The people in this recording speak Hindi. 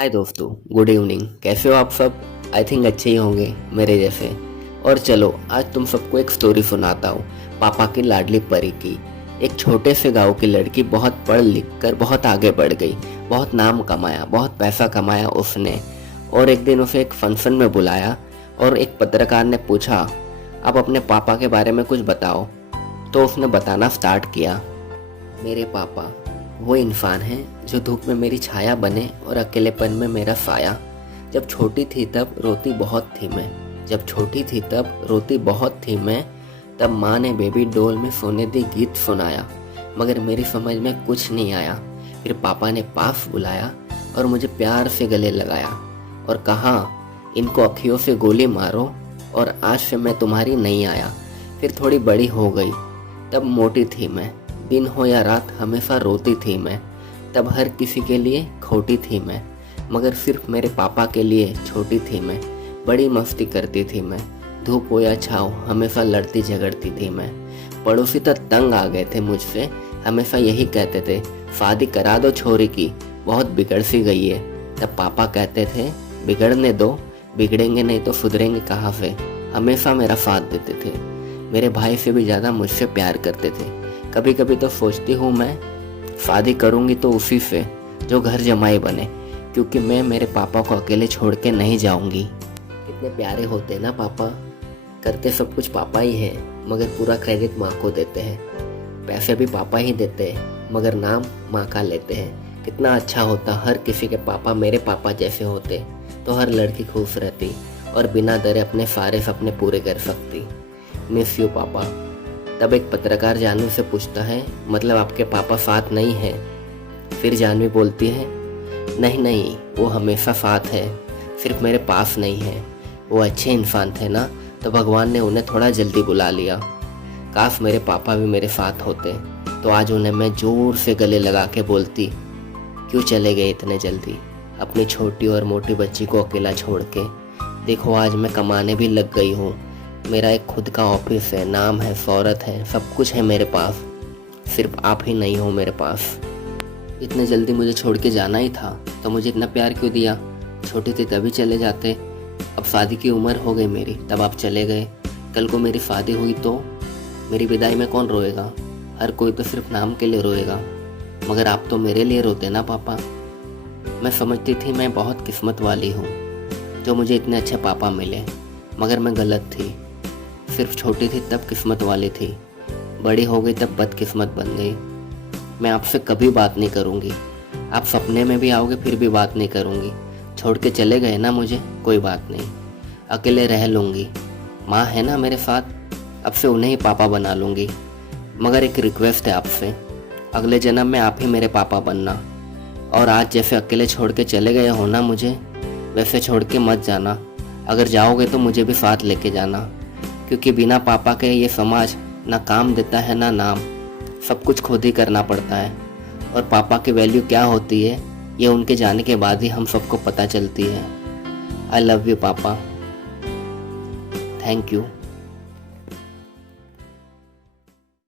हाय दोस्तों, गुड इवनिंग। कैसे हो आप सब? आई थिंक अच्छे ही होंगे मेरे जैसे। और चलो आज तुम सबको एक स्टोरी सुनाता हूँ पापा की लाडली परी की। एक छोटे से गांव की लड़की बहुत पढ़ लिख कर बहुत आगे बढ़ गई, बहुत नाम कमाया, बहुत पैसा कमाया उसने। और एक दिन उसे एक फंक्शन में बुलाया और एक पत्रकार ने पूछा, आप अपने पापा के बारे में कुछ बताओ। तो उसने बताना स्टार्ट किया, मेरे पापा वो इंसान हैं जो धूप में मेरी छाया बने और अकेलेपन में मेरा साया। जब छोटी थी तब रोती बहुत थी मैं, जब छोटी थी तब रोती बहुत थी मैं। तब माँ ने बेबी डोल में सोने दी गीत सुनाया, मगर मेरी समझ में कुछ नहीं आया। फिर पापा ने पास बुलाया और मुझे प्यार से गले लगाया और कहा, इनको अखियों से गोली मारो और आज से मैं तुम्हारी नहीं आया। फिर थोड़ी बड़ी हो गई, तब मोटी थी मैं, दिन हो या रात हमेशा रोती थी मैं। तब हर किसी के लिए खोटी थी मैं, मगर सिर्फ मेरे पापा के लिए छोटी थी मैं। बड़ी मस्ती करती थी मैं, धूप हो या छाँव हमेशा लड़ती झगड़ती थी मैं। पड़ोसी तो तंग आ गए थे मुझसे, हमेशा यही कहते थे, शादी करा दो छोरी की, बहुत बिगड़ सी गई है। तब पापा कहते थे, बिगड़ने दो, बिगड़ेंगे नहीं तो सुधरेंगे कहाँ से। हमेशा मेरा साथ देते थे, मेरे भाई से भी ज़्यादा मुझसे प्यार करते थे। कभी कभी तो सोचती हूँ मैं शादी करूँगी तो उसी से जो घर जमाई बने, क्योंकि मैं मेरे पापा को अकेले छोड़ के नहीं जाऊँगी। कितने प्यारे होते हैं ना पापा, करते सब कुछ पापा ही है, मगर पूरा क्रेडिट माँ को देते हैं। पैसे भी पापा ही देते हैं, मगर नाम माँ का लेते हैं। कितना अच्छा होता हर किसी के पापा मेरे पापा जैसे होते, तो हर लड़की खुश रहती और बिना डरे अपने सारे सपने पूरे कर सकती। मिस यू पापा। तब एक पत्रकार जानवी से पूछता है, मतलब आपके पापा साथ नहीं है? फिर जानवी बोलती है, नहीं नहीं, वो हमेशा साथ है, सिर्फ मेरे पास नहीं है। वो अच्छे इंसान थे ना, तो भगवान ने उन्हें थोड़ा जल्दी बुला लिया। काश मेरे पापा भी मेरे साथ होते, तो आज उन्हें मैं जोर से गले लगा के बोलती, क्यों चले गए इतने जल्दी अपनी छोटी और मोटी बच्ची को अकेला छोड़ के। देखो आज मैं कमाने भी लग गई हूँ, मेरा एक खुद का ऑफिस है, नाम है, शौहरत है, सब कुछ है मेरे पास, सिर्फ आप ही नहीं हो मेरे पास। इतने जल्दी मुझे छोड़ के जाना ही था, तो मुझे इतना प्यार क्यों दिया? छोटी थी तभी चले जाते। अब शादी की उम्र हो गई मेरी, तब आप चले गए। कल को मेरी शादी हुई तो मेरी विदाई में कौन रोएगा? हर कोई तो सिर्फ नाम के लिए रोएगा, मगर आप तो मेरे लिए रोते ना पापा। मैं समझती थी मैं बहुत किस्मत वाली हूँ जो मुझे इतने अच्छे पापा मिले, मगर मैं गलत थी। सिर्फ छोटी थी तब किस्मत वाली थी, बड़ी हो गई तब बदकिस्मत बन गई। मैं आपसे कभी बात नहीं करूँगी, आप सपने में भी आओगे फिर भी बात नहीं करूँगी। छोड़ के चले गए ना मुझे, कोई बात नहीं, अकेले रह लूँगी। माँ है ना मेरे साथ, अब से उन्हें ही पापा बना लूँगी। मगर एक रिक्वेस्ट है आपसे, अगले जन्म में आप ही मेरे पापा बनना। और आज जैसे अकेले छोड़ के चले गए हो ना मुझे, वैसे छोड़ के मत जाना। अगर जाओगे तो मुझे भी साथ लेके जाना, क्योंकि बिना पापा के ये समाज ना काम देता है ना नाम, सब कुछ खुद ही करना पड़ता है। और पापा की वैल्यू क्या होती है ये उनके जाने के बाद ही हम सबको पता चलती है। आई लव यू पापा, थैंक यू।